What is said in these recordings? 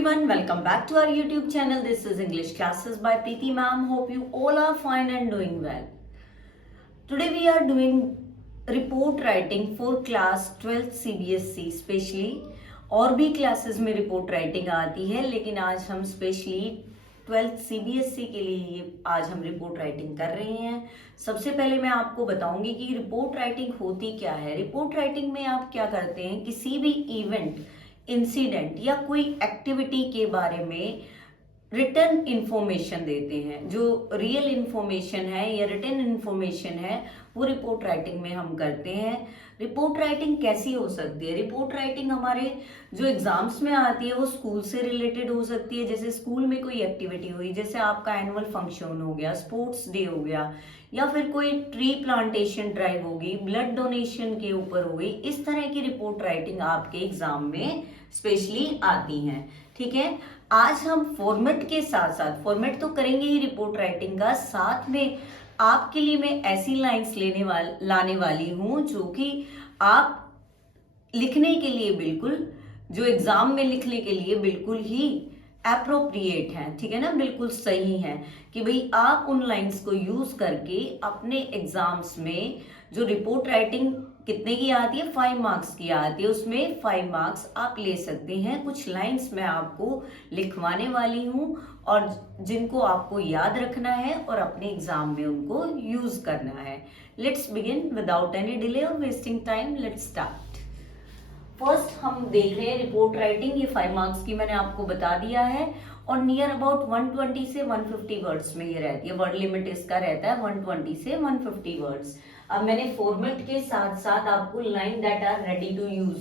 everyone, welcome back to our YouTube channel. This is English Classes by Preeti ma'am. Hope you all are fine and doing well. Today we are doing report writing for class 12th CBSE especially. और भी classes में report writing आती है, लेकिन आज हम specially 12th CBSE के लिए आज हम रिपोर्ट राइटिंग कर रहे हैं। सबसे पहले मैं आपको बताऊंगी कि रिपोर्ट राइटिंग होती क्या है। रिपोर्ट राइटिंग में आप क्या करते हैं, किसी भी इवेंट, इंसिडेंट या कोई एक्टिविटी के बारे में रिटन इन्फॉर्मेशन देते हैं। जो रियल इन्फॉर्मेशन है या रिटन इन्फॉर्मेशन है वो रिपोर्ट राइटिंग में हम करते हैं। रिपोर्ट राइटिंग कैसी हो सकती है? रिपोर्ट राइटिंग हमारे जो एग्जाम्स में आती है वो स्कूल से रिलेटेड हो सकती है। जैसे स्कूल में कोई एक्टिविटी हुई, जैसे आपका एनुअल फंक्शन हो गया, स्पोर्ट्स डे हो गया, या फिर कोई ट्री प्लांटेशन ड्राइव होगी, ब्लड डोनेशन के ऊपर हो गई। इस तरह की रिपोर्ट राइटिंग आपके एग्जाम में स्पेशली आती हैं। ठीक है, आज हम फॉर्मेट के साथ साथ, फॉर्मेट तो करेंगे ही रिपोर्ट राइटिंग का, साथ में आपके लिए मैं ऐसी लाइंस लाने वाली हूं जो कि आप लिखने के लिए बिल्कुल, जो एग्जाम में लिखने के लिए बिल्कुल ही एप्रोप्रिएट है। ठीक है ना, बिल्कुल सही है कि भाई आप उन लाइंस को यूज करके अपने एग्जाम्स में जो रिपोर्ट राइटिंग कितने की आती है, 5 मार्क्स की आती है, उसमें 5 मार्क्स आप ले सकते हैं। कुछ लाइंस मैं आपको लिखवाने वाली हूं और जिनको आपको याद रखना है और अपने एग्जाम में उनको यूज करना है। Let's begin without any delay और wasting time. Let's start. First हम देख रहे हैं रिपोर्ट राइटिंग। ये 5 मार्क्स की मैंने आपको बता दिया है और नियर अबाउट 120 से 150 वर्ड्स में ये रहती है। वर्ड लिमिट इसका रहता है 120 से 150 वर्ड्स। अब मैंने फॉर्मेट के साथ साथ आपको line that are ready to use,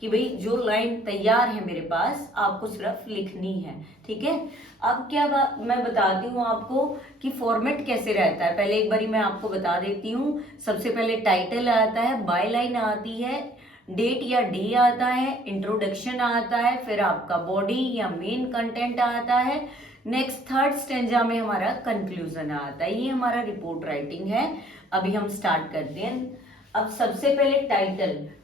कि भाई जो लाइन तैयार है मेरे पास आपको सिर्फ लिखनी है। ठीक है, अब क्या मैं बताती हूँ आपको कि फॉर्मेट कैसे रहता है। पहले एक बारी मैं आपको बता देती हूँ। सबसे पहले टाइटल आता है, बाय लाइन आती है, डेट या डे आता है, इंट्रोडक्शन आता है, फिर आपका बॉडी या मेन कंटेंट आता है, नेक्स्ट थर्ड स्टेंजा में हमारा कंक्लूजन आता है। ये हमारा रिपोर्ट राइटिंग है। अभी हम स्टार्ट करते हैं। अब सबसे पहले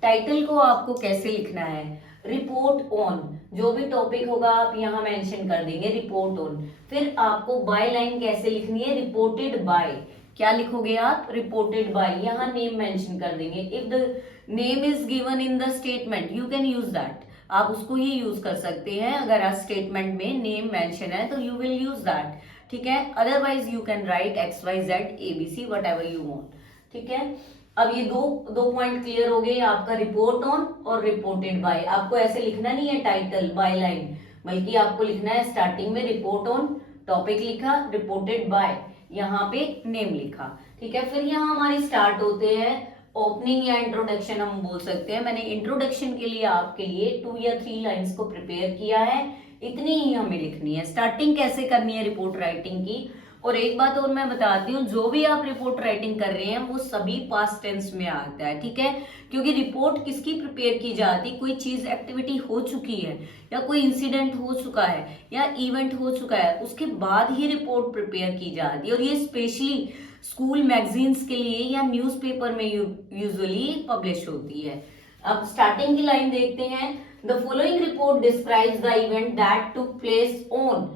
टाइटल को आपको कैसे लिखना है, रिपोर्ट ऑन, जो भी टॉपिक होगा आप यहाँ मेंशन कर देंगे रिपोर्ट ऑन। फिर आपको बाय लाइन कैसे लिखनी है, रिपोर्टेड बाय, क्या लिखोगे आप, रिपोर्टेड बाय, यहाँ नेम मेंशन कर देंगे। If the name is given in the statement you can use that, आप उसको ही यूज कर सकते हैं। अगर आप स्टेटमेंट में नेम मेंशन है तो यू विल यूज दैट। ठीक है, otherwise you can write XYZ ABC what ever you want. ठीक है, अब ये दो पॉइंट क्लियर हो गए, आपका रिपोर्ट ऑन और रिपोर्टेड बाय। आपको ऐसे लिखना नहीं है टाइटल बाय लाइन, बल्कि आपको लिखना है स्टार्टिंग में रिपोर्ट ऑन, टॉपिक लिखा, रिपोर्टेड बाय, यहाँ पे नेम लिखा। ठीक है, फिर यहाँ हमारी स्टार्ट होते हैं ओपनिंग या इंट्रोडक्शन हम बोल सकते हैं। मैंने इंट्रोडक्शन के लिए आपके लिए 2 या 3 लाइंस को प्रिपेयर किया है, इतनी ही हमें लिखनी है। स्टार्टिंग कैसे करनी है रिपोर्ट राइटिंग की, और एक बात और मैं बताती हूँ, जो भी आप रिपोर्ट राइटिंग कर रहे हैं वो सभी पास्ट टेंस में आता है। ठीक है, क्योंकि रिपोर्ट किसकी प्रिपेयर की जाती, कोई चीज एक्टिविटी हो चुकी है या कोई इंसिडेंट हो चुका है या इवेंट हो चुका है, उसके बाद ही रिपोर्ट प्रिपेयर की जाती है। और ये स्पेशली स्कूल मैगजीन्स के लिए या न्यूज़पेपर में यूजुअली पब्लिश होती है। अब स्टार्टिंग की लाइन देखते हैं। The following report describes the event that took place on,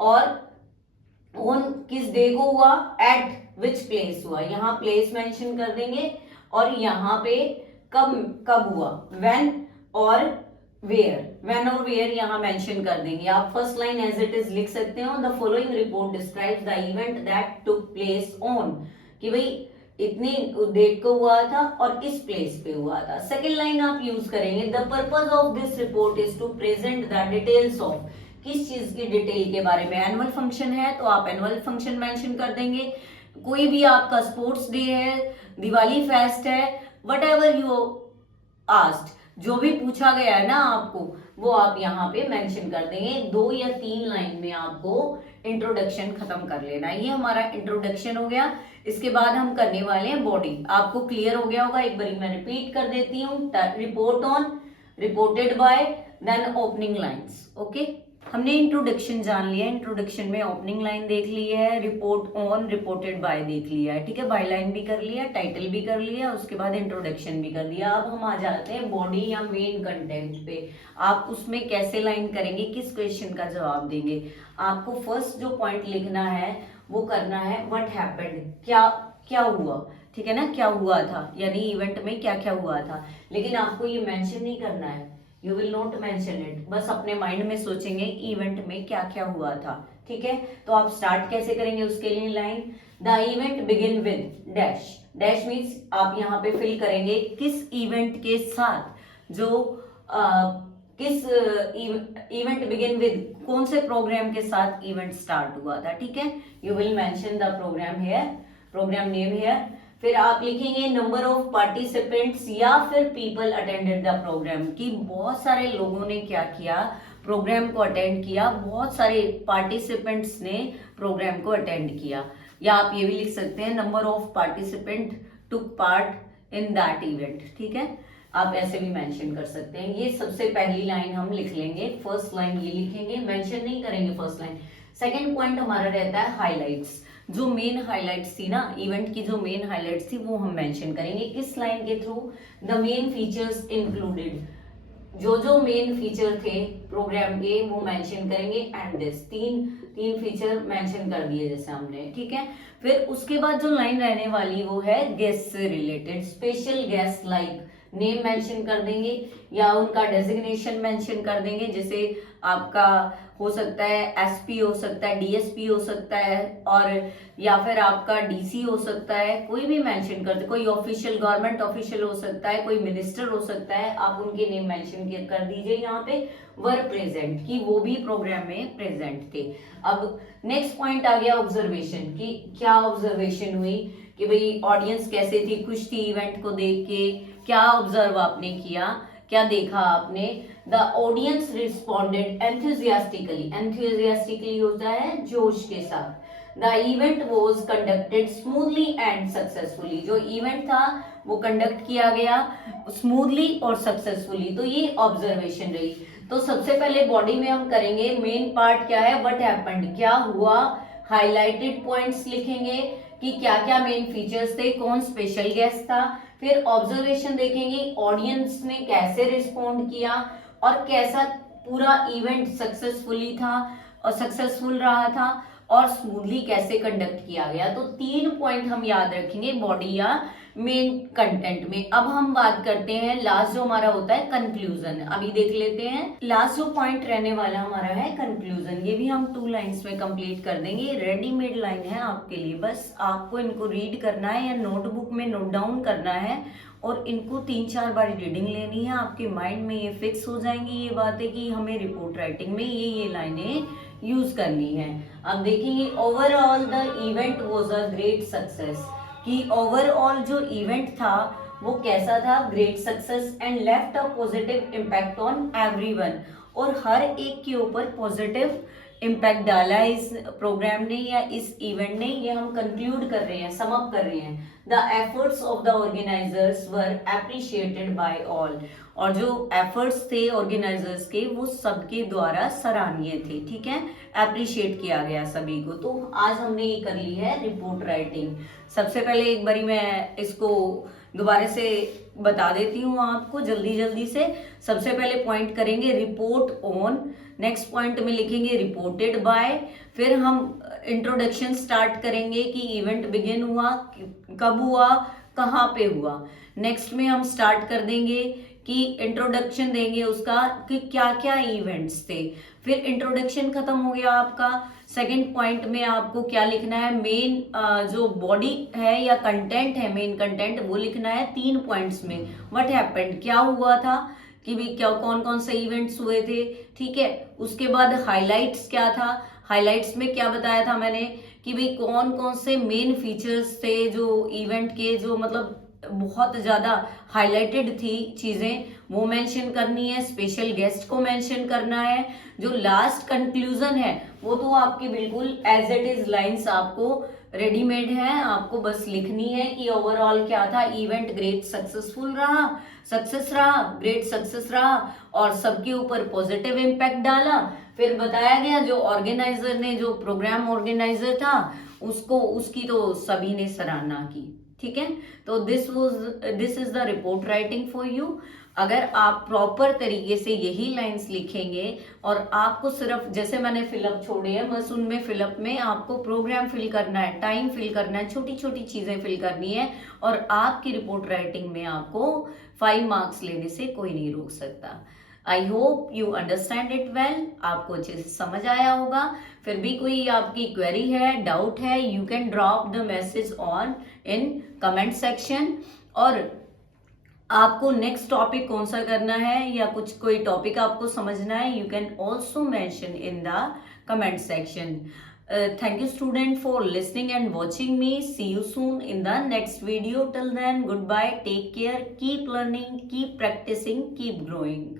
और ऑन किस डे को हुआ, एट विच प्लेस हुआ, यहाँ प्लेस मेंशन कर देंगे, और यहाँ पे कब हुआ, व्हेन और वेयर, व्हेन और वेयर यहाँ मेंशन कर देंगे। आप first line as it is लिख सकते हो, the following report describes the event that took place on, कि भाई इतनी डेट को हुआ था और इस प्लेस पे हुआ था। सेकेंड लाइन आप यूज करेंगे, the purpose of this report is to present the details of, किस चीज की डिटेल के बारे में, एनुअल फंक्शन है तो आप एनुअल फंक्शन मेंशन कर देंगे, कोई भी आपका स्पोर्ट्स डे है, दिवाली फेस्ट है, वट एवर यू आस्क्ड, जो भी पूछा गया है ना आपको, वो आप यहाँ पे मेंशन कर देंगे। 2 या 3 लाइन में आपको इंट्रोडक्शन खत्म कर लेना है। ये हमारा इंट्रोडक्शन हो गया। इसके बाद हम करने वाले हैं बॉडी। आपको क्लियर हो गया होगा, एक बार मैं रिपीट कर देती हूँ। Report on, reported by, then opening lines. Okay, हमने इंट्रोडक्शन जान लिया, इंट्रोडक्शन में ओपनिंग लाइन देख ली है, रिपोर्ट ऑन रिपोर्टेड बाय देख लिया है, ठीक है, बाय लाइन भी कर लिया, टाइटल भी कर लिया, उसके बाद इंट्रोडक्शन भी कर दिया। अब हम आ जाते हैं बॉडी या मेन कंटेंट पे। आप उसमें कैसे लाइन करेंगे, किस क्वेश्चन का जवाब देंगे। आपको फर्स्ट जो पॉइंट लिखना है वो करना है व्हाट हैपेंड, क्या क्या हुआ, ठीक है ना, क्या हुआ था, यानी इवेंट में क्या क्या हुआ था। लेकिन आपको ये मेंशन नहीं करना है, you will not mention it, बस अपने माइंड में सोचेंगे इवेंट में क्या क्या हुआ था, ठीक है। तो आप स्टार्ट कैसे करेंगे, उसके लिए line the event begin with dash, dash means आप यहाँ पे फिल करेंगे किस इवेंट के साथ, जो किस इवेंट बिगिन विद, कौन से प्रोग्राम के साथ इवेंट स्टार्ट हुआ था, ठीक है। You will mention the programme here, programme name here. फिर आप लिखेंगे नंबर ऑफ पार्टिसिपेंट्स या फिर पीपल अटेंडेड द प्रोग्राम, कि बहुत सारे लोगों ने क्या किया, प्रोग्राम को अटेंड किया, बहुत सारे पार्टिसिपेंट्स ने प्रोग्राम को अटेंड किया। या आप ये भी लिख सकते हैं number of participant took part in that event, ठीक है, आप ऐसे भी मेंशन कर सकते हैं। ये सबसे पहली लाइन हम लिख लेंगे, फर्स्ट लाइन ये लिखेंगे, मेंशन नहीं करेंगे फर्स्ट लाइन। सेकंड पॉइंट हमारा रहता है हाइलाइट्स, जो मेन हाइलाइट्स थी ना, इवेंट की जो मेन हाइलाइट्स थी वो हम मेंशन करेंगे किस लाइन के through, the main features included, जो जो मेन फीचर थे प्रोग्राम के वो मेंशन करेंगे। एंड दिस, तीन फीचर मेंशन कर दिए जैसे हमने, ठीक है। फिर उसके बाद जो लाइन रहने वाली वो है गेस्ट से related, special guest like name mention कर देंगे या उनका डेजिग्नेशन मेंशन कर देंगे, जैसे आपका हो सकता है एसपी हो सकता है, डीएसपी हो सकता है, और या फिर आपका डीसी हो सकता है, कोई भी मेंशन कर दे, कोई ऑफिशियल गवर्नमेंट ऑफिशियल हो सकता है, कोई मिनिस्टर हो सकता है, आप उनके नेम मेंशन कर दीजिए यहाँ पे, वर प्रेजेंट, कि वो भी प्रोग्राम में प्रेजेंट थे। अब नेक्स्ट पॉइंट आ गया ऑब्जर्वेशन, कि क्या ऑब्जर्वेशन हुई, कि भाई ऑडियंस कैसे थी, खुश थी इवेंट को देख के, क्या ऑब्जर्व आपने किया, क्या देखा आपने। The audience responded enthusiastically, enthusiastically होता है जोश के साथ। The event was conducted smoothly and successfully, जो इवेंट था वो कंडक्ट किया गया स्मूथली और सक्सेसफुली, तो ये ऑब्जर्वेशन रही। तो सबसे पहले बॉडी में हम करेंगे, मेन पार्ट क्या है, व्हाट हैपेंड, क्या हुआ, हाईलाइटेड पॉइंट्स लिखेंगे कि क्या क्या मेन फीचर्स थे, कौन स्पेशल गेस्ट था। फिर ऑब्जर्वेशन देखेंगे ऑडियंस ने कैसे रिस्पॉन्ड किया और कैसा पूरा इवेंट सक्सेसफुली था और सक्सेसफुल रहा था और स्मूथली कैसे कंडक्ट किया गया। तो 3 पॉइंट हम याद रखेंगे बॉडी या मेन कंटेंट में। अब हम बात करते हैं लास्ट जो हमारा होता है कंक्लूजन, अभी देख लेते हैं। लास्ट जो पॉइंट रहने वाला हमारा है कंक्लूजन, ये भी हम 2 लाइंस में कंप्लीट कर देंगे। रेडीमेड लाइन है आपके लिए, बस आपको इनको रीड करना है या नोटबुक में नोट डाउन करना है और इनको 3-4 बार रीडिंग लेनी है। आपके माइंड में ये फिक्स हो जाएंगी ये बातें कि हमें रिपोर्ट राइटिंग में ये लाइनें यूज करनी है। अब देखिए, overall the event was a great success, कि ओवरऑल जो इवेंट था वो कैसा था, great success, and left a positive impact on everyone, और हर एक के ऊपर पॉजिटिव इम्पैक्ट डाला है इस प्रोग्राम ने या इस इवेंट ने। ये हम कंक्लूड कर रहे हैं, सम अप कर रहे हैं। The efforts of the organisers were appreciated by all, और जो एफर्ट्स थे ऑर्गेनाइजर्स के वो सबके द्वारा सराहनीय थे, ठीक है, एप्रिशिएट किया गया सभी को। तो आज हमने ये कर ली है रिपोर्ट राइटिंग। सबसे पहले एक बारी मैं इसको दोबारा से बता देती हूँ आपको जल्दी से। सबसे पहले पॉइंट करेंगे रिपोर्ट ऑन, नेक्स्ट पॉइंट में लिखेंगे रिपोर्टेड बाय, फिर हम इंट्रोडक्शन स्टार्ट करेंगे कि इवेंट बिगिन हुआ, कब हुआ, कहाँ पे हुआ। नेक्स्ट में हम स्टार्ट कर देंगे कि इंट्रोडक्शन देंगे उसका कि क्या क्या इवेंट्स थे। फिर इंट्रोडक्शन खत्म हो गया आपका। सेकंड पॉइंट में आपको क्या लिखना है, मेन जो बॉडी है या कंटेंट है, मेन कंटेंट वो लिखना है 3 पॉइंट्स में। व्हाट हैपेंड, क्या हुआ था, कि भी क्या कौन कौन से इवेंट्स हुए थे, ठीक है। उसके बाद हाइलाइट्स क्या था, हाइलाइट्स में क्या बताया था मैंने कि भाई कौन कौन से मेन फीचर्स थे जो इवेंट के, जो मतलब बहुत ज्यादा हाईलाइटेड थी चीजें, वो मेंशन करनी है। स्पेशल गेस्ट को मेंशन करना है। जो लास्ट कंक्लूजन है वो तो आपकी बिल्कुल एज इट इज लाइंस आपको रेडीमेड है, आपको बस लिखनी है कि ओवरऑल क्या था, इवेंट ग्रेट सक्सेसफुल रहा, सक्सेस रहा, ग्रेट सक्सेस रहा, और सबके ऊपर पॉजिटिव इम्पैक्ट डाला। फिर बताया गया जो ऑर्गेनाइजर ने, जो प्रोग्राम ऑर्गेनाइजर था, उसको, उसकी तो सभी ने सराहना की। ठीक है, तो this is the report writing for you. अगर आप प्रॉपर तरीके से यही लाइंस लिखेंगे और आपको सिर्फ, जैसे मैंने फिलअप छोड़े हैं, बस उनमें फिलअप में आपको प्रोग्राम फिल करना है, टाइम फिल करना है, छोटी छोटी चीजें फिल करनी है, और आपकी रिपोर्ट राइटिंग में आपको 5 मार्क्स लेने से कोई नहीं रोक सकता। I hope you understand it well, आपको अच्छे से समझ आया होगा। फिर भी कोई आपकी क्वेरी है, डाउट है, you can drop the message on in comment section. और आपको नेक्स्ट टॉपिक कौन सा करना है, या कुछ कोई टॉपिक आपको समझना है, you can also mention in the comment section. Thank you student for listening and watching me. See you soon in the next video. Till then, goodbye, take care, keep learning, keep practicing, keep growing.